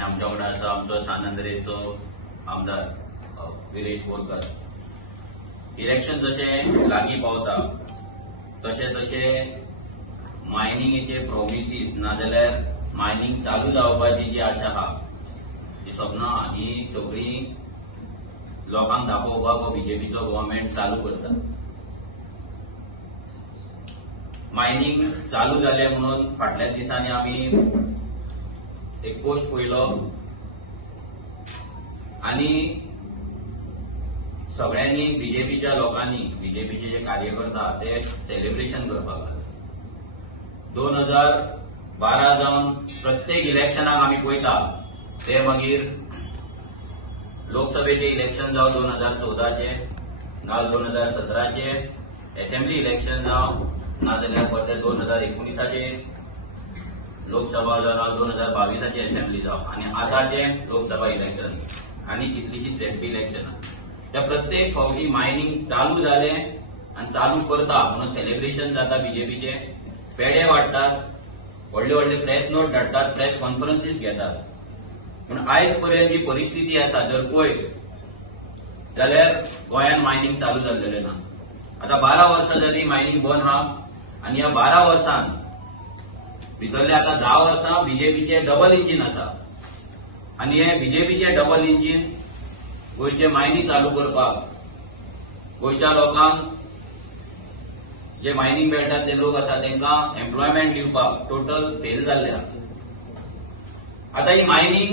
आणि आमच्या वांगडा आसा आमचो सानंदरेचो आमदार विरेश बोरकर. इलेक्शन जशें लागीं पावता तशें तशें मायनिंगेचे प्रॉमिसीस नाजाल्यार मायनिंग चालू जावपाची जी आशा आहा ती सपनां ही सगळी लोकांक दाखोवपाक हो बीजेपीचो गव्हर्नमेंट चालू करता. मायनिंग चालू जाले म्हणून फाटल्या दिसांनी आमी एक पोस्ट पळयलो आणि सगळ्यांनी बीजेपीच्या लोकांनी बीजेपीचे जे कार्यकर्ता ते सेलिब्रेशन करपाक लागले. 2012 जावन प्रत्येक इलेक्शनाक आमी पळयता ते मागीर लोकसभेचे इलेक्शन जावं 2014चे नाजाल्यार 2017चे असेंब्ली इलेक्शन जावं नाजाल्यार परते 2019चे लोकसभा जावं 2022चे असेंब्ली जावं आनी आतांचे लोकसभा इलेक्शन आनी कितलीशीच एमपी इलेक्शनां. त्या प्रत्येक फावटी मायनिंग चालू जाले आनी चालू करता म्हणून सेलिब्रेशन जाता. बीजेपीचे पेडे वाडटात, व्हडले व्हडले प्रेस नोट धाडटात, प्रेस कॉन्फरन्सीस घेतात. पूण आयज पर्यंत जी परिस्थिती आसा जर पळयत जाल्यार गोंयांत मायनिंग चालू जाल्लेलें ना. आतां 12 वर्सां जाली मायनिंग बंद आहा आनी ह्या 12 वर्सांत भितरले आतां 10 वर्सां बीजेपीचे डबल इंजीन आसा आनी हे बीजेपीचे डबल इंजीन गोंयचे मायनिंग चालू करपाक गोंयच्या लोकांक जे मायनिंग बेल्टांतले लोक आसा तांकां एम्प्लॉयमेंट दिवपाक टोटल फेल जाल्ले आहा. आतां ही मायनिंग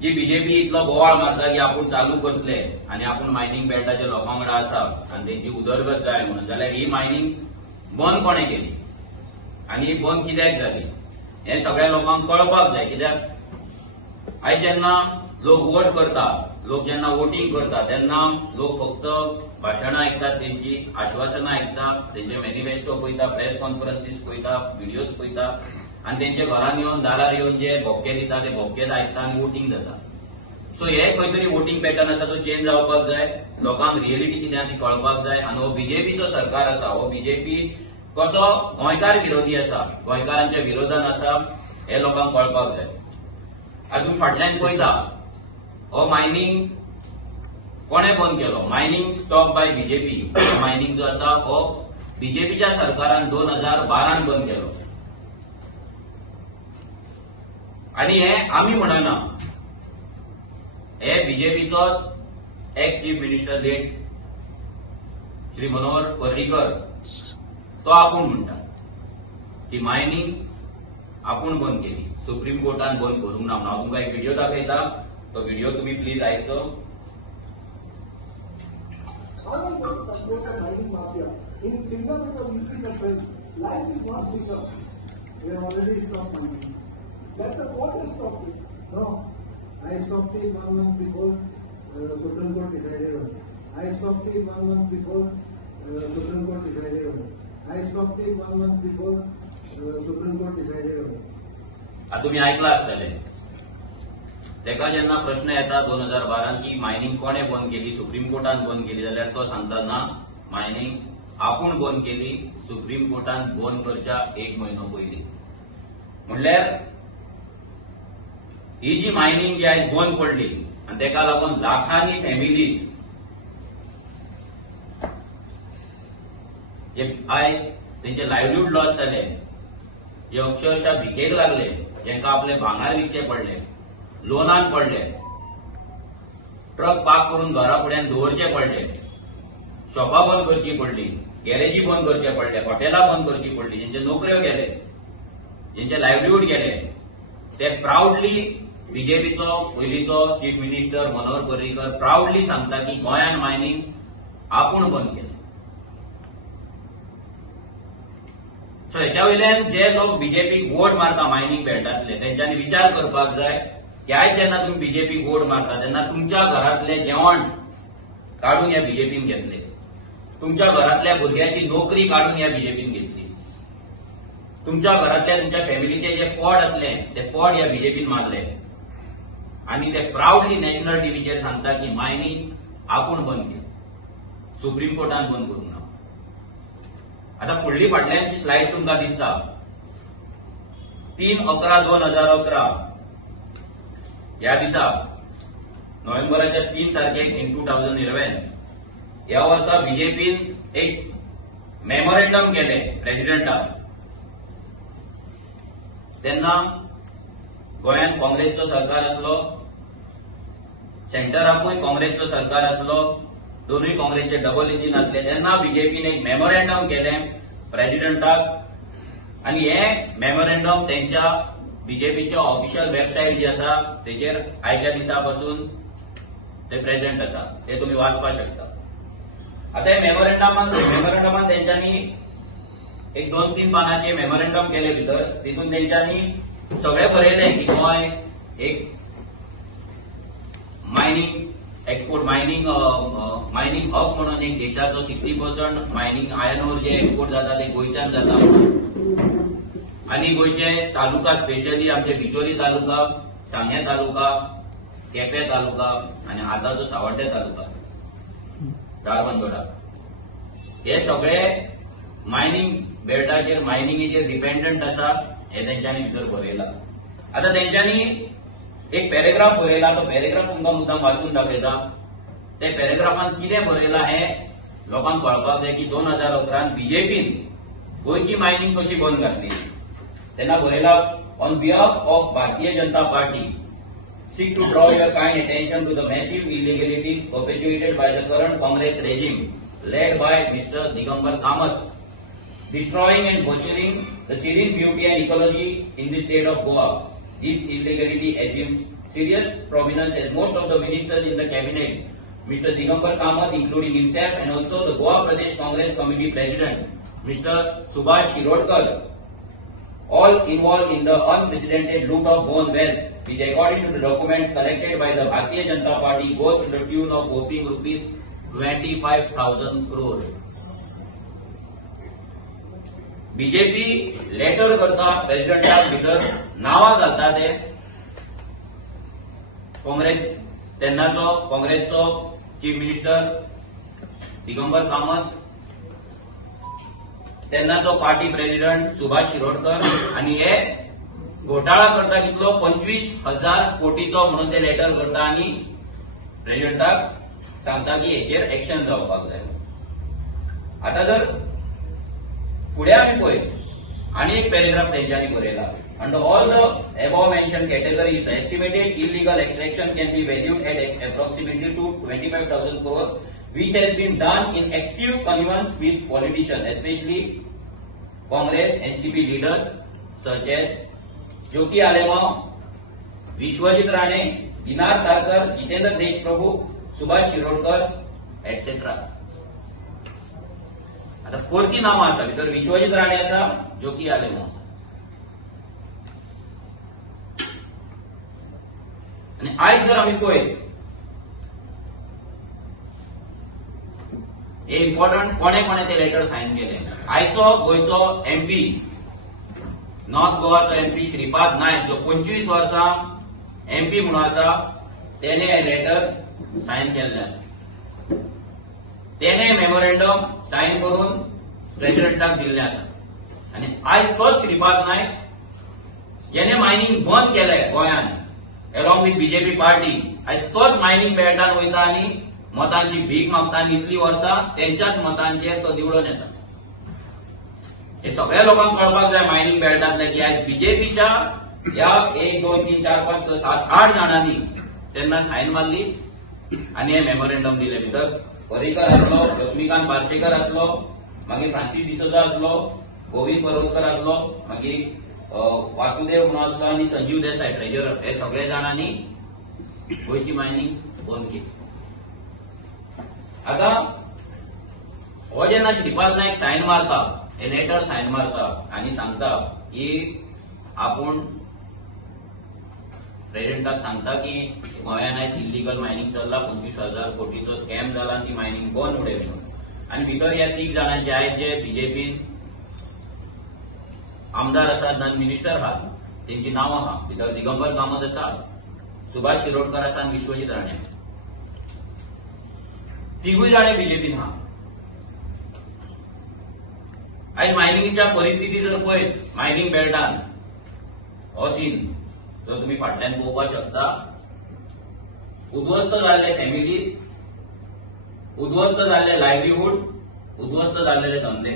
जी बीजेपी इतलो बोवाळ मारता की आपूण चालू करतले आनी आपूण मायनिंग बेल्टाच्या लोकां वांगडा आसा आनी तेंची उदरगत जाय म्हणून जाल्यार ही मायनिंग बंद कोणें केली आनी ही बंद कित्याक जाली हें सगळ्या लोकांक कळपाक जाय. कित्याक आयज जेन्ना लोक वोट करता, लोक जेन्ना वोटिंग करता तेन्ना लोक फक्त भाशणां आयकतात, तेंची आश्वासनां आयकतात, तेंचे मॅनिफेस्टो पळयता, प्रेस कॉन्फरन्सीस पळयता, व्हिडियोज पळयता आनी तेंचे घरांत येवन दारार येवन जे भोपके दिता ते भोपकेच आयकता आनी वोटिंग जाता. सो हे खंय तरी वोटिंग पॅटर्न आसा तो चेंज जावपाक जाय. लोकांक रिएलिटी कितें आसा ती कळपाक जाय. आनी हो बीजेपीचो सरकार आसा, हो बीजेपी कसो गोंयकार विरोधी आसा, गोंयकारांच्या विरोधान आसा हे लोकांक कळपाक जाय. आजून फाटल्यान पळयता हो मायनिंग कोणें बंद केलो. Mining stop by BJP. Mining जो आसा हो बीजेपीच्या सरकारान 2012 बंद केलो आनी हे आमी म्हणना, हे बीजेपीचो ex chief minister late Shri Manohar Parrikar तो आपूण म्हणटा की मायनिंग आपूण बंद केली, सुप्रीम कोर्टान बंद करूंक ना. हांव तुमकां एक व्हिडिओ दाखयता, तो व्हिडिओ तुम्ही प्लीज आयचो. In Singapore, because you see that life is not Singapore. We have already stopped mining. Let the court has stopped it. No, I stopped it 1 month before Supreme Court decided on it. I stopped it 1 month before Supreme Court decided on it. I stopped it 1 month before Supreme Court decided on it. आता तुम्ही ऐकला आसतले तेका जेन्ना प्रश्न येता 2012 की mining कोणें बंद केली, सुप्रीम कोर्टान बंद केली जाल्यार तो सांगता ना, मायनिंग आपूण बंद केली, सुप्रीम कोर्टान बंद करच्या 1 म्हयनो पयलीं. म्हणल्यार ही जी मायनिंग जी आयज बंद पडली आनी तेका लागून लाखांनी फॅमिलीज जे आयज तेंचे लायव्हलीहूड लॉस जाले, जे अक्षरशः भिकेक लागले, जेंका आपले भांगार विकचे पडले, लोनान पडले, ट्रक पार्क करून घरा फुड्यान दवरचे पडले, शॉपां बंद करची पडली, गॅरेजी बंद करचे पडले, हॉटेलां बंद करची पडली, जेंचे नोकऱ्यो गेले, जेंचे लायव्हलीहूड गेले, ते प्राऊडली बीजेपीचो पयलींचो chief minister Manohar Parrikar proudly सांगता की गोंयान मायनिंग आपूण बंद केलें. सो हेच्या वयल्यान जे लोक बीजेपीक वोट मारता मायनिंग बेल्टांतले तेंच्यांनी विचार करपाक जाय की आयज जेन्ना तुमी बीजेपीक वोट मारता तेन्ना तुमच्या घरांतले जेवण काडून ह्या बीजेपीन घेतले, तुमच्या घरांतल्या भुरग्याची नोकरी काडून ह्या बीजेपीन घेतली, तुमच्या घरांतल्या तुमच्या फॅमिलीचे जे पोट असले ते पोट ह्या बीजेपीन मारले आनी ते प्राऊडली नॅशनल टीव्हीचेर सांगता की मायनिंग आपूण बंद केली, सुप्रीम कोर्टान बंद करूंक ना. आता फुडली फाटल्यानची स्लाइड तुमकां दिसता 3/11/2011 ह्या दिसा नोव्हेंबराच्या 3 तारखेक इन 2011 ह्या वर्सा बीजेपीन एक मेमोरेंडम केले प्रेसिडेंटाक. तेन्ना गोंयांत काँग्रेसचो सरकार आसलो, सेंटराकूय काँग्रेसचो सरकार आसलो, दोनूय काँग्रेसचे डबल इंजिन असले. तेन्ना बीजेपीन एक मेमोरेंडम केलें प्रेसिडेंटाक आणि हे मेमोरेंडम त्यांच्या बीजेपीचे ऑफिशियल वेबसाईट जी आसा तेचेर आयच्या दिसा पासून ते प्रेझेंट आसा, ते तुम्ही वाचपाक शकता. आता हे मेमोरेंडमान तेंच्यांनी एक 2-3 पानांचे मेमोरेंडम केले भितर. तितून तेंच्यांनी सगळे बरयले की गोंय एक मायनिंग हब म्हणून एक देशाचो 60% मायनिंग आयर्न ओर जे एक्सपोर्ट जाता ते गोंयच्यान जाता म्हणून. आणि गोंयचे तालुका स्पेशली आमचे बिचोली तालुका, सांगे तालुका, केपें तालुका आणि आता जो सावड्डे तालुका, धारबांदोडा, हे सगळे मायनिंग बेल्टाचेर मायनिंगेचेर डिपेंडंट आसा हे तेंच्यांनी भितर बरयला. आता तेंच्यांनी एक पॅरेग्राफ बरयला, तो पॅरेग्राफ तुमकां मुद्दाम वाचून दाखयता. ते पॅरेग्राफान कितें बरयला हे लोकांक कळपाक जाय की 2011 बीजेपीन गोंयची मायनिंग कशी बंद घातली. तेन्ना बरयला, on behalf of Bharatiya Janata party seek to draw your kind attention to the massive illegalities perpetuated by the current Congress regime led by Mr. Digambar Kamath, destroying and butchering the serene beauty and ecology in the state of Goa. This illegality assumes serious prominence as most of the ministers in the cabinet, Mr. Digambar Kamath including himself, and also the Goa Pradesh Congress Committee President, Mr. Subhash Shirodkar, all involved in the unprecedented loot of Goan wealth, which according to the documents collected by the Bharatiya Janata Party goes to the tune of whopping rupees 25,000 crore. BJP later करता प्रेसिडेंटाक भितर नावां घालता ते काँग्रेस तेन्नाचो काँग्रेसचो chief minister Digambar Kamat, तेन्नाचो party president Subhash Shirodkar, आणि हे घोटाळा करता कितलो 25,000 कोटीचो म्हणून ते लेटर करता आणि प्रेसिडेंटाक सांगता की हेचेर एक्शन जावपाक जाय. आता जर फुडें आमी पळयत आनी एक पॅरेग्राफ तेंच्यांनी बरयला. Under all the above mentioned categories the estimated illegal extraction can be valued at approximately to 25,000 crore which has been done in active connivance with politicians, especially Congress NCP leaders such as Joki Alema, Vishwajit Rane, Dinar Tharkar, Jitendra Deshprabhu, Subhash Shirodkar, etc. आता परती नावां आसा भितर विश्वजीत राणे आसा, जोकी आलेमा आसा. आणि आयज जर आमी पळयत हे इम्पॉर्टंट कोणे कोणे ते लेटर साइन केले. आयचो गोंयचो MP, north गोवाचो MP Shripad Naik, जो 25 वर्सां एमपी म्हणून आसा, तेणे हे लेटर साइन केल्ले आसा. तेणे मेमोरेंडम साइन करून प्रेसिडेंटाक दिल्ले आसा. आणि आयज तोच श्रीपाद नायक, जेणे मायनिंग बंद केलें गोंयांत अलॉंग विथ बीजेपी पार्टी, आयज तोच मायनिंग बेल्टान वयता आणि मतांची भीक मागता. आणि इतली वर्सां तेंच्याच मतांचेर तो निवडून येता. हे सगळ्या लोकांक कळपाक जाय मायनिंग बेल्टांतले की आयज बीजेपीच्या या 1, 2, 3, 4, 5, 6, 7, 8 जाणांनी तेन्ना साइन मारली आणि हे मेमोरेंडम दिले. भितर पर्रीकर आसलो, लक्ष्मीकांत पार्सेकर आसलो, मागीर फ्रांसीस डिसोजा आसलो, गोविंद परोलकर आसलो, मागीर वासुदेव म्हणून आसलो आणि संजीव देसाई ट्रेजरर, हे सगळे जाणांनी गोंयची मायनिंग बंद केली. आता हो जेन्ना श्रीपाद नायक साइन मारता, हे लेटर साइन मारता आणि सांगता की आपूण प्रेसिडेंटाक सांगता की गोंयांत आयज इलिगल मायनिंग चल्ला, 25,000 कोटीचो स्कॅम जाला आणि ती मायनिंग बंद उडयली म्हणून. आणि भितर ह्या 3 जाणांचे आयज जे बीजेपीन आमदार आसात आनी मिनिस्टर आहात तेंची नांवां आहा. भितर दिगंबर कामत आसा, सुभाष शिरोडकर आसा आनी विश्वजीत राणे. तिगूय जाणे बीजेपीन आहा. आयज मायनिंगच्या परिस्थिती जर पळयत मायनिंग बेल्टान हो सीन जर तुम्ही फाटल्यान पळोवपाक शकता उद्ध्वस्त जाल्ले फॅमिलीज, उद्ध्वस्त जाल्ले लायव्हलीहूड, उद्ध्वस्त जाल्लेले धंदे.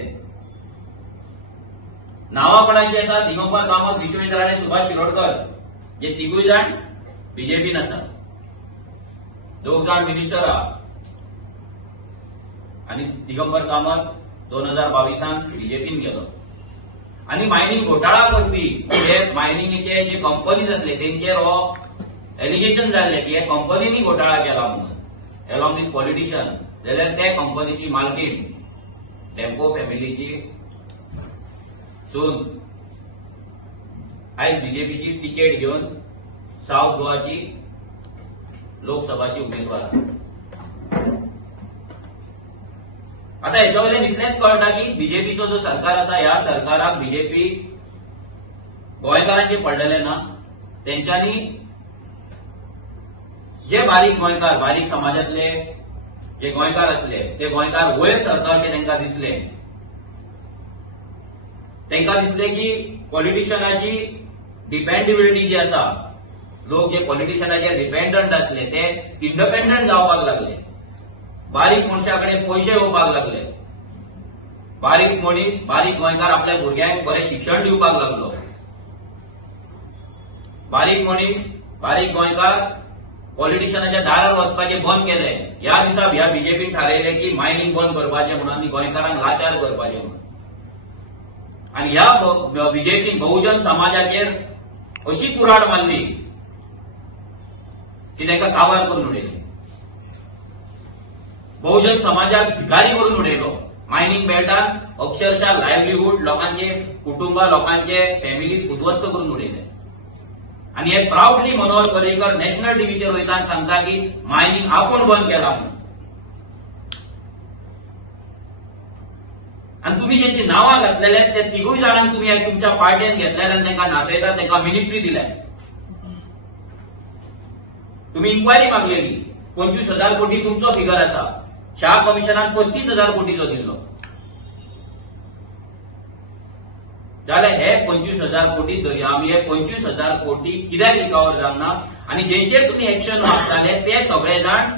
नावा कोणाची आसा? दिगंबर कामत, विश्वेंद्र राणे, सुभाष शिरोडकर हे तिगूय जाण बीजेपीन आसा. दोग जाण मिनिस्टर आहा आणि दिगंबर कामत 2022 बीजेपीन गेलो. आणि मायनिंग घोटाळा करपी जे मायनिंगचे जे कंपनीज असले तेंचेर हो एलिगेशन जाल्ले की हे कंपनीनी घोटाळा केला म्हणून अलॉंग विथ पॉलिटिशियन. जाल्यार त्या कंपनीची मालकीण डेम्पो फॅमिलीची सून आयज बीजेपीची तिकेट घेवन साऊथ गोवाची लोकसभाची उमेदवार. आता हेच्या वयल्यान इतलेंच कळटा की बीजेपीचो जो सरकार आसा ह्या सरकाराक बीजेपी गोंयकारांचे पडलेले ना. तेंच्यांनी जे बारीक गोंयकार, बारीक समाजातले जे गोंयकार असले ते गोंयकार वयर सरता अशें तांकां दिसले. तांकां दिसले की पॉलिटिशियनाची डिपेंडेबिलिटी जी आसा, लोक जे पॉलिटिशियनाचेर डिपेंडंट आसले ते इंडिपेंडंट जावपाक लागले. बारीक मनशाकडे पयशे येवपाक लागले. बारीक मनीस, बारीक गोंयकार आपल्या भुरग्यांक बरें शिक्षण दिवपाक लागलो. बारीक मनीस, बारीक गोंयकार पॉलिटिशियनाच्या दारार वचपाचे बंद केले. ह्या दिसा ह्या बीजेपीन थारायले की मायनिंग बंद करपाचें म्हणून आनी गोंयकारांक लाचार करपाचें म्हणून. आणि ह्या बीजेपीन बहुजन समाजाचेर अशी कुराड मारली की तांकां काबार करून उडयली. बहुजन समाजाक भिकारी करून उडयलो. मायनिंग बेल्टान अक्षरशः लायव्हलीहूड लोकांचे कुटुंब, लोकांचे फॅमिलीज उद्ध्वस्त करून उडयले. आणि हे प्राऊडली मनोहर पर्रीकर नॅशनल टीव्हीचेर वयता आनी सांगता की मायनिंग आपूण बंद केला म्हणून. आणि तुम्ही ज्यांची नावां घातलेले त्या तिगूय जाणांक तुम्ही तुमच्या पार्टीन घेतलेले आनी तांकां नाचयतात, तांकां मिनिस्ट्री दिल्या. तुम्ही इन्क्वायरी मागलेली. 25,000 कोटी तुमचो फिगर आसा. शाह कमिशनान 35,000 कोटीचो दिल्लो. जाल्यार हे 25,000 कोटी धरया आमी. हे 25,000 कोटी कित्याक रिकवर जावना? आणि जेंचेर तुम्ही एक्शन मागताले ते सगळे जाण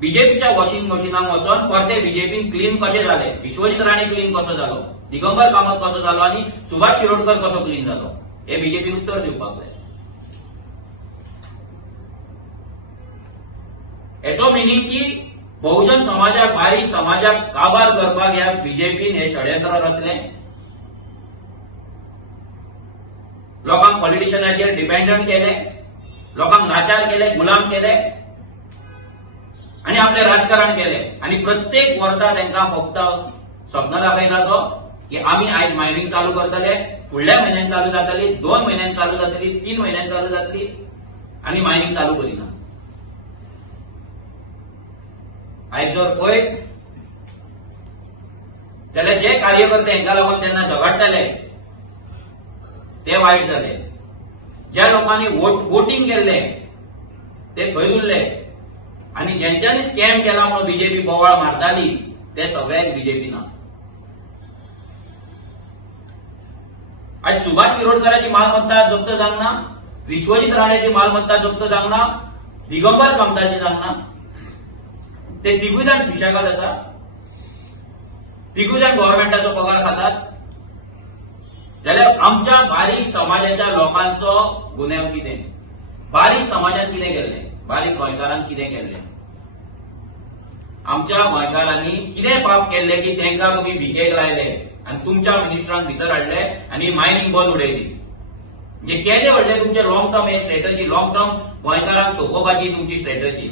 बीजेपीच्या वॉशिंग मशिनाक वचून परते बीजेपीन क्लीन कशे जाले. विश्वजीत राणे क्लीन कसो जालो, दिगंबर कामत कसो जालो आणि सुभाष शिरोडकर कसो क्लीन जालो, हे बीजेपीन उत्तर दिवपाक जाय. हेचो मिनींग की बहुजन समाजाक, बारीक समाजाक काबार करपाक ह्या बीजेपीन हे षडयंत्र रचले. लोकांक पॉलिटिशियनाचेर डिपेंडंट केले, लोकांक लाचार केले, गुलाम केले आणि आपले राजकारण केले. आणि प्रत्येक वर्सा तांकां फक्त स्वप्न दाखयता तो की आमी आयज मायनिंग चालू करतले, फुडल्या म्हयन्यान चालू जातली, 2 म्हयन्यान चालू जातली, 3 म्हयन्यान चालू जातली, आणि मायनिंग चालू करिना. आयज जर पळयत जाल्यार जे कार्यकर्ते हांकां लागून तेन्ना झगडटाले ते वायट जाले. ज्या लोकांनी वोटिंग केल्ले ते थंय उरले आणि ज्यांच्यानी स्कॅम केला म्हणून बीजेपी बोवाळ मारताली ते सगळ्यांक बीजेपी ना. आज सुभाष शिरोडकराची मालमत्ता जप्त जावना, विश्वजीत राणेची मालमत्ता जप्त जावना, दिगंबर कामताची जावना. ते तिगूय जाण सुशेगाद आसा. तिगूय जाण गव्हर्नमेंटाचो पगार खातात. जाल्यार आमच्या बारीक समाजाच्या लोकांचो गुन्यांव कितें? बारीक समाजान कितें केल्लें? बारीक गोंयकारांक कितें केल्लें? आमच्या गोंयकारांनी कितें पाप केल्लें की तांकां तुमी भिकेक लायले आनी तुमच्या मिनिस्टरांक भितर हाडले आनी मायनिंग बंद उडयली. जे केदें व्हडलें तुमचें लॉंग टर्म हे स्ट्रॅटजी, लॉंग टर्म गोंयकारांक सोंपोवपाची तुमची स्ट्रॅटजी.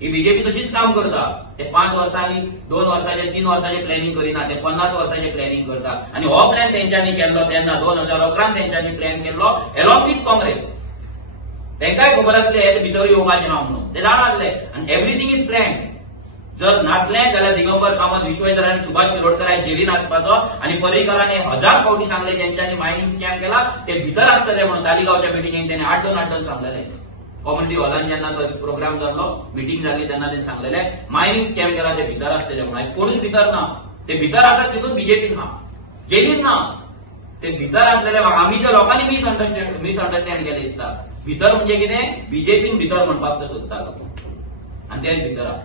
ही बीजेपी तशीच काम करता. ते 5 वर्सांनी, 2 वर्सांचे, 3 वर्सांचे प्लॅनिंग करिना, ते 50 वर्सांचे प्लॅनिंग करता. आणि हो प्लॅन तेंच्यांनी केल्लो तेन्ना 2011 तेंच्यांनी प्लॅन केल्लो अलॉंग विथ काँग्रेस. तांकांय खबर आसली हे भितर येवपाचें ना म्हणून. ते जाणासले आनी एव्हरीथींग इज प्लॅन्ड. जर नासलें जाल्यार दिगंबर कामत, विश्वेंद्र राणे, सुभाष शिरोडकर जेलीन आसपाचो. आणि पर्रीकरांनी 1000 फावटी सांगले जेंच्यांनी मायनिंग स्कॅम केला ते भितर आसतले म्हणून. तालिगांवच्या मिटिंगेक तेणे 8 सांगलेले. कम्युनिटी हॉलान जेन्ना तो प्रोग्राम जाल्लो, मिटींग जाल्ली तेन्ना तेणे सांगलेले मायनिंग स्कॅम केला ते भितर आसतले म्हणून. आयज कोणूच भितर ना. ते भितर आसात तितून बीजेपीन ना, जेलीन ना. ते भितर आसलेले आमी त्या लोकांनी मिसअंडरस्टँड केले दिसता. भितर म्हणजे कितें बीजेपीन भितर म्हणपाक तो सोदतालो आनी तेच भितर आहा.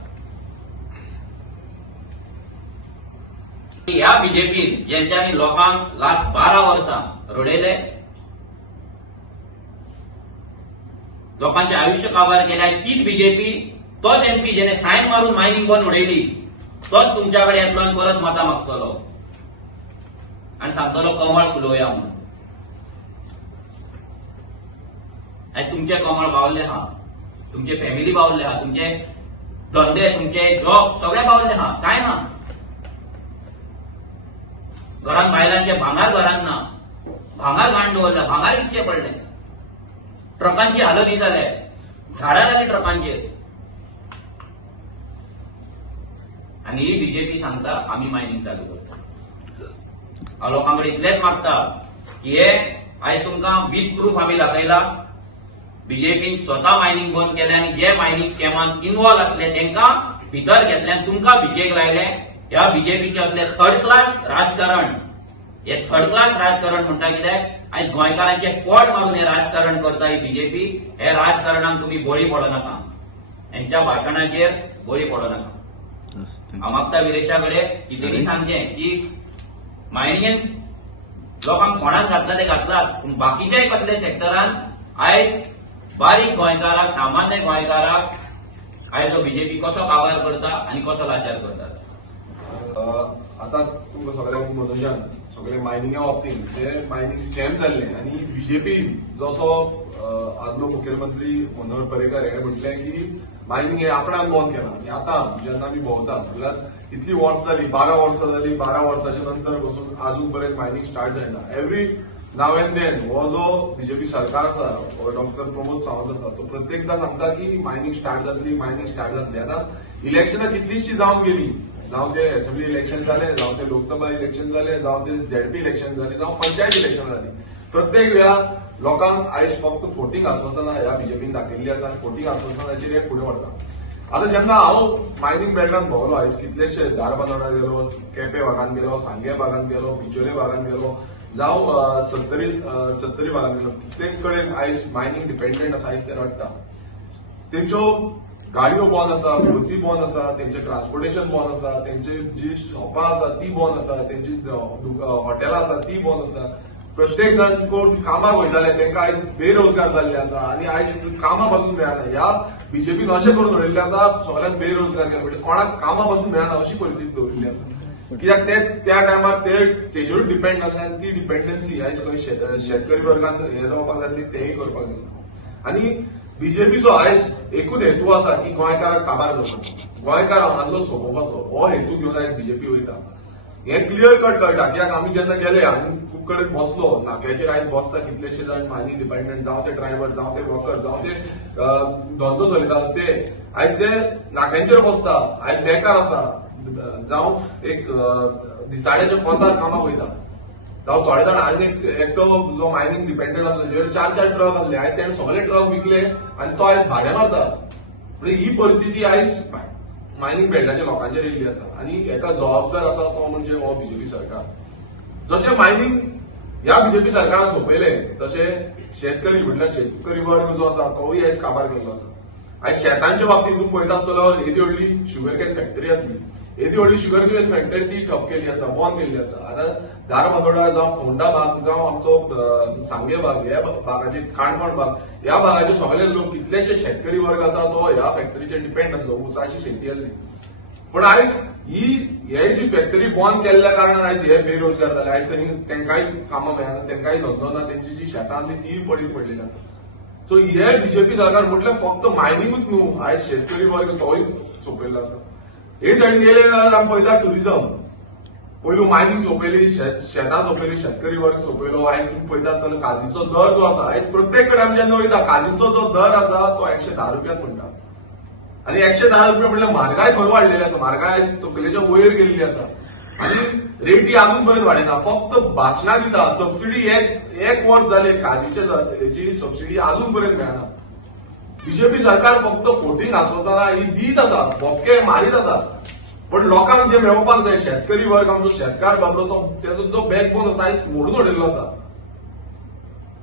ह्या बीजेपीन जेंच्यांनी लोकांक लास्ट 12 वर्सां रडयले, लोकांचे आयुष्य काबार केले, तीच बीजेपी, तोच एमपी जेणे सायन मारून मायनिंग बंद उडयली, तोच तुमच्याकडे येतलो आनी परत मतां मागतलो आनी सांगतलो कमळ फुलोवया म्हणून. आयज तुमचे कमळ पावल्ले आहा, तुमचे फॅमिली पावल्ले आहा, तुमचे धंदे, तुमचे जॉब सगळे पावल्ले आहा, काय ना. घरांत बायलांचे भांगार घरांत ना, भांगार घाण दवरल्या, भांगार विकचे पडले, ट्रकांची हालत ही जाल्या, झाडां जाली ट्रकांचेर. आनी ही बीजेपी सांगता आमी मायनिंग चालू करता. हांव लोकां कडेन इतलेंच मागता की हे आयज तुमकां विथ प्रूफ आमी दाखयला. बीजेपीन स्वता मायनिंग बंद केलें आनी जे मायनिंग स्कॅमान इन्वॉल्व आसले तांकां भितर घेतल्यान तुमकां भिकेक लायले. ह्या बीजेपीचे असले थर्ड क्लास राजकारण, हे थर्ड क्लास राजकारण म्हणटा कित्याक आयज गोंयकारांचे पोट मारून हे राजकारण करता ही बीजेपी. हे राजकारणाक तुमी बळी पडो नाका, हेंच्या भाशणाचेर बळी पडो नाका. हांव मागता विरेशा कडेन की तेणी सांगचें की मायनिंगेन लोकांक फोंडांत घातला ते घातलात, पूण बाकीच्याय कसले सेक्टरान आयज बारीक गोंयकाराक, सामान्य गोंयकाराक आयज हो बीजेपी कसो काबार करता आनी कसो लाचार करता. आता तुमकां सगळ्यांक मनोजान सगळे मायनिंगा बाबतींत जे मायनिंग स्कॅम जाल्ले आनी बीजेपी जसो आदलो मुखेलमंत्री मनोहर पर्रीकर हे म्हटलें की मायनिंग हे आपणान बंद केला. आनी आतां जेन्ना आमी भोंवता जाल्यार इतली वर्सां जाली, 12 वर्सां जाली, 12 वर्सांच्या नंतर पासून आजून पर्यंत मायनिंग स्टार्ट जायना. एवरी नाव एंड देन हो जो बीजेपी सरकार आसा, हो डॉक्टर प्रमोद सावंत आसा, तो प्रत्येकदा सांगता की मायनिंग स्टार्ट जातली, मायनिंग स्टार्ट जातली. आतां इलेक्शनां कितलीशीं जावन गेली, जावं ते असेंब्ली इलेक्शन जाले, जावं ते लोकसभा इलेक्शन जाले, जावं ते झेडपी इलेक्शन जाले, जावं पंचायत इलेक्शन जाली, प्रत्येक वेळा लोकांक आयज फक्त फोटींग आश्वासनां ह्या बीजेपीन दाखयल्ली आसा आनी फोटींग आश्वासनाचेर हे फुडें व्हरता. आतां जेन्ना हांव मायनिंग बेल्टांत भोंवलो, आयज कितलेशे धारबांदोडा गेलो, केपें भागांत गेलो, सांगे भागांत गेलो, बिचोले भागांत गेलो, जावं सत्तरी भागांत गेलो, कितलेच कडेन आयज मायनिंग डिपेंडंट आसा, आयज ते रडटा. तेंच्यो गाडयो बंद आसा, बसी बंद आसा, तेंचे ट्रान्सपोर्टेशन बंद आसा, तेंची जी शॉपां आसा ती बंद आसा, तेंची हॉटेलां आसा ती बंद आसा. प्रत्येक जण कोण कामाक वयताले तांकां आयज बेरोजगार जाल्ले आसा आनी आयज कामां पासून मेळना. ह्या बीजेपीन अशें करून उडयल्लें आसा, सगळ्यांक बेरोजगार केले म्हणजे कोणाक कामां पासून मेळना अशी परिस्थिती दवरिल्ली आसा. कित्याक ते त्या टायमार तेजेरूच डिपेंड जाल्ले आनी ती डिपेंडन्सी आयज खंय शेतकरी वर्गान हे जावपाक जाय तेंय करपाक जाय. आनी बीजेपीचो आयज एकूच हेतू आसा की गोंयकाराक काबार करपाचो, गोंयकार हांगातलो सोंपोवपाचो, हो हेतू घेवन आयज बीजेपी वयता. हें क्लियर कट कळटा. कित्याक आमी जेन्ना गेले, आमी खूब कडेन बसलो, नाक्याचेर आयज बसता कितलेशे जाण मायनिंग डिपेंडंट, जावं ते ड्रायव्हर, जावं ते वर्कर, जावं ते धंदो चलयतात ते आयज ते नाक्यांचेर बसता, आयज बेकार आसा, जावं एक दिसाळ्याच्या कोंतार कामाक वयता, जावं थोडे जाण आनी एकटो जो मायनिंग डिपेंडंट आसलो जेडे 4-4 ट्रक आसले, आयज तेणें सगळे ट्रक विकले आनी तो आयज भाड्यान मारता. म्हणजे ही परिस्थिती आयज मायनिंग बेल्टाच्या लोकांचेर येयल्ली आसा आनी हेका जबाबदार आसा तो म्हणजे हो बीजेपी सरकार. जशें मायनिंग ह्या बीजेपी सरकारान सोंपयले तशें शेतकरी म्हटल्यार शेतकरी वर्ग जो आसा तोय आयज काबार केल्लो आसा. आयज शेतांच्या बाबतींत तुमी पळयता आसतलो, येदी व्हडली शुगर केन फॅक्टरी आसली, येदी व्हडली शुगर केन फॅक्टरी ती ठप केल्ली आसा, बंद केल्ली आसा. आतां धारबांदोडा जावं फोंडा भाग, जावं आमचो सांगे भाग, ह्या भागाचे काणकोण भाग, ह्या भागाचे सगळे लोक कितलेशे शेतकरी वर्ग आसा तो ह्या फॅक्टरीचेर डिपेंड आसलो, उसाची शेती आसली. पण आयज हे जी फॅक्टरी बंद केल्ल्या कारणान आयज हे बेरोजगार जाले. आयज तांकांय कामां मेळना, तांकांय धंदो ना, तेंची जी शेतां आसली तीय पडीत पडलेली आसा. सो हे बीजेपी सरकार म्हटल्यार फक्त मायनिंगूच न्हू, आयज शेतकरी वर्ग तोय सोंपयल्लो आसा. हे सायडीन गेले जाल्यार आमी पळयता ट्युरिझम, पयलू मायनिंग सोंपयली, शेतां सोंपयली, शेतकरी वर्ग सोंपयलो. आयज तुमी पळयता आसतलो काजीचो दर जो आसा, आयज प्रत्येक कडेन आमी जेन्ना वयता काजीचो जो दर आसा तो 110 रुपयान म्हणटा. आनी 110 रुपया म्हणल्यार म्हारगाय खंय वाडलेली आसा, म्हारगाय आयज तकलेच्या वयर गेल्ली आसा आनी रेटी आजून पर्यंत वाडयना, फक्त भाशणां दिता. सबसिडी एक वर्स जाले काजीची सबसिडी आजून पर्यंत मेळना. बीजेपी सरकार फक्त फोटींग आश्वासनां ही दीत आसा, बोबके मारीत आसा, पण लोकांक जे मेळपाक जाय, शेतकरी वर्ग आमचो शेतकार बाबलो तेजो जो बॅकबोन आसा आयज मोडून उडयल्लो आसा.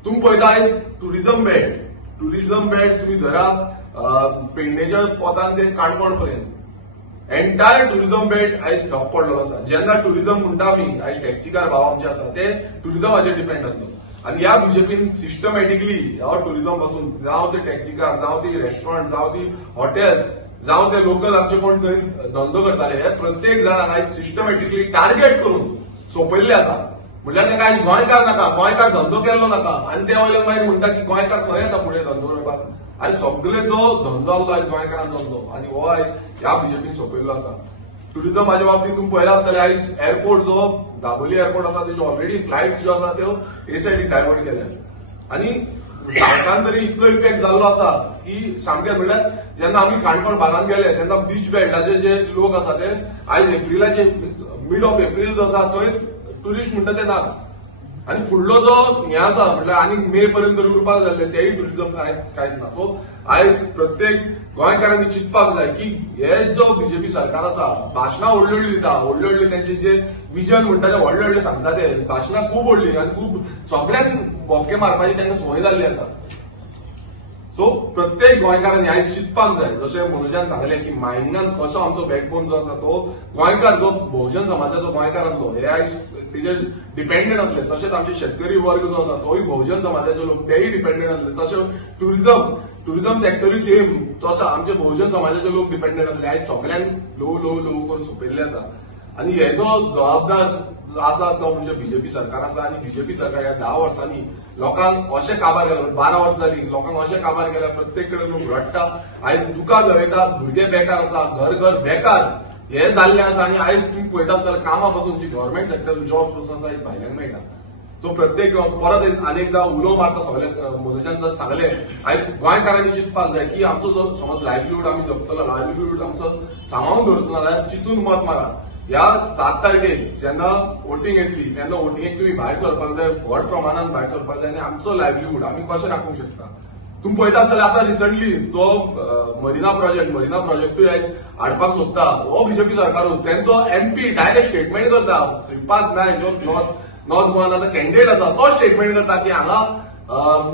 तुम्ही पळयता आयज ट्युरिझम बेल्ट, टुरिझम बेल्ट तुम्ही धरा पेडणेच्या पोतान ते काणकोण पर्यंत एंटायर टुरिझम बेल्ट आयज ठप पडलेलो आसा. जेन्ना टुरिझम म्हणटा आमी आयज टॅक्सीकार भाव आमचे आसा ते टुरिझमाचेर डिपेंड जातलो. आणि या बीजेपीन सिस्टमॅटिकली ह्या टुरिझम पासून जावं ते टॅक्सीकार, जावं ती रेस्टॉरंट, जावं ती हॉटेल्स, जावं ते लोकल आमचे कोण थंय धंदो करताले, हे प्रत्येक जाणांक आयज सिस्टमॅटिकली टार्गेट करून सोंपयल्ले आसा. म्हणल्यार ताका आयज गोंयकार नाका, गोंयकार धंदो केल्लो नाका आनी ते वयल्यान मागीर म्हणटा की गोंयकार खंय येता फुडें धंदो करपाक. आनी सगळे जो धंदो आसलो आयज गोंयकारांचो धंदो आनी हो आयज ह्या बीजेपीन सोंपयल्लो आसा. टुरिझमाच्या बाबतींत तुम्ही पळयला आसतले आयज एअरपोर्ट जो दाबोली एअरपोर्ट आसा तेजे ऑलरेडी फ्लायट्स ज्यो आसा त्यो हे सायडीक डायवर्ट केल्या. आणि सावथान तरी इतलो इफेक्ट जाल्लो आसा की सामकें म्हणल्यार जेन्ना आमी काणकोण भागांत गेले तेन्ना बीच बेल्टाचे जे लोक आसा ते आयज एप्रिलाचे मिड ऑफ एप्रिल जो आसा थंय टुरिस्ट म्हणटा ते ना. आणि फुडलो जो हे आसा म्हटल्यार आनी मे पर्यंत उरपाक जाल्ले तेय टुरिझम कांयच ना. सो आयज प्रत्येक गोंयकारांनी चिंतपाक जाय की हे जो बीजेपी सरकार आसा भाशणां व्हडली व्हडली दिता, व्हडले व्हडले तेंचे जे विजन म्हणटा ते व्हडले व्हडले सांगता ते भाशणां खूब व्हडली आनी खूब सगळ्यांक बोबके मारपाची तांकां संवय जाल्ली आसा. सो प्रत्येक गोंयकारांनी आयज चिंतपाक जाय. जशें मनोजान सांगलें की मायनिंगान कसो आमचो बॅकबोन जो आसा तो गोंयकार जो बहुजन समाजाचो गोंयकार आसलो हे आयज तेजेर डिपेंडंट आसले. तशेंच आमचे शेतकरी वर्ग जो आसा तोय बहुजन समाजाचे लोक तेय डिपेंडंट आसले. तशें टुरिझम सेक्टरूय सेम तसो आमचे बहुजन समाजाचे लोक डिपेंडंट आसले. आयज सगळ्यांक ल्हव करून सोंपयल्ले आसा. आणि हेजो जबाबदार आसा तो म्हणजे बीजेपी सरकार आसा. आणि बीजेपी सरकार ह्या 10 वर्सांनी लोकांक अशें काबार केला, 12 वर्सां जाली लोकांक अशें काबार केला, प्रत्येक कडेन लोक रडटा. आयज दुकान गरयता, भुरगे बेकार आसा, घर घर बेकार हे जाल्ले आसा. आणि आयज तुम्ही पळयता आसतले कामां पासून जी गव्हर्मेंट सेक्टर जॉब पासून आयज भायल्यांक मेळटा. सो प्रत्येक परत अनेकदा उलो मारता सगळे मनोजान सांगले आयज गोंयकारांनी चिंतपाक जाय की आमचो जो समज लायव्हलीहूड आमी जगतलो, लायव्हलीहूड आमचो सांबाळून दवरतलो जाल्यार चिंतून मत मारा. ह्या 7 तारखेक जेन्ना वोटींग येतली तेन्ना वोटिंगेक तुम्ही भायर सरपाक जाय, व्हड प्रमाणात भायर सरपाक जाय. आनी आमचो लायव्हलीहूड आमी कशें राखूंक शकता. तुम्ही पळयता आसतले आतां रिसंटली तो मरिना प्रोजेक्टूय आयज हाडपाक सोदता हो बीजेपी सरकारूच. तेंचो एमपी डायरेक्ट स्टेटमेंट करता, श्रीपाद नायक जो नॉर्थ गोवान कॅन्डिडेट आसा तो स्टेटमेंट करता की हांगा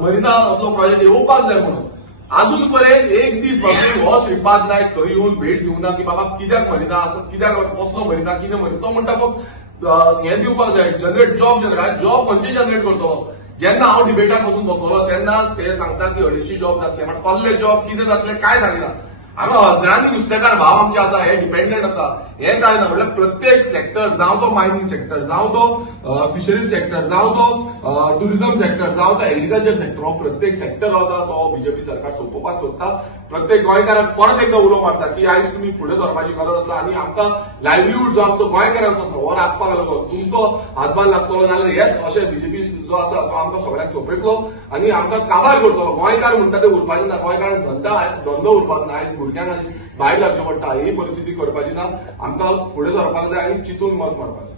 मरिना असलो प्रोजेक्ट येवपाक जाय म्हणून. अजून पर्यंत एक दीस पासून हो श्रीपाद नायक थंय येवन भेट दिवना की बाबा कित्याक मरिना असं, कित्याक कसलो मरिना, कितें मरिना. तो म्हणटा फक्त हें दिवपाक जाय, जॉब खंयचे जनरेट करतलो. जेन्ना हांव डिबेटाक वचून बसलो तेन्ना ते सांगता की 250 जॉब जातले, बट कसले जॉब कितें जातले काय सांगिना. हांगा हजरांनी नुस्तेकार भाव आमचे आसा हे डिपेंडंट आसा हें काय ना. म्हणल्यार प्रत्येक सेक्टर जावं तो मायनिंग सेक्टर, जावं तो फिशरीज सेक्टर, जावं तो टुरिझम सेक्टर, जावं तो एग्रीकल्चर सेक्टर, हो प्रत्येक सेक्टर आसा तो बीजेपी सरकार सोंपोवपाक सोदता. प्रत्येक गोंयकाराक परत एकदा उलो मारता की आयज तुम्ही फुडें सरपाची गरज आसा. आनी आमकां लायव्हलीहूड जो आमचो गोंयकारांचो आसा हो राखपाक लागून तुमचो हातभार लागतलो नाल्यार हेच अशें बीजेपी जो आसा तो आमकां सगळ्यांक सोंपयतलो आनी आमकां काबार करतलो. गोंयकार म्हणटा ते उरपाचे ना, गोंयकारांक धंदो उरपाक ना. आयज भुरग्यांक भायर लागचें पडटा. ही परिस्थिती करपाची ना. आमकां फुडें सरपाक जाय आनी चिंतून मत मारपाक जाय.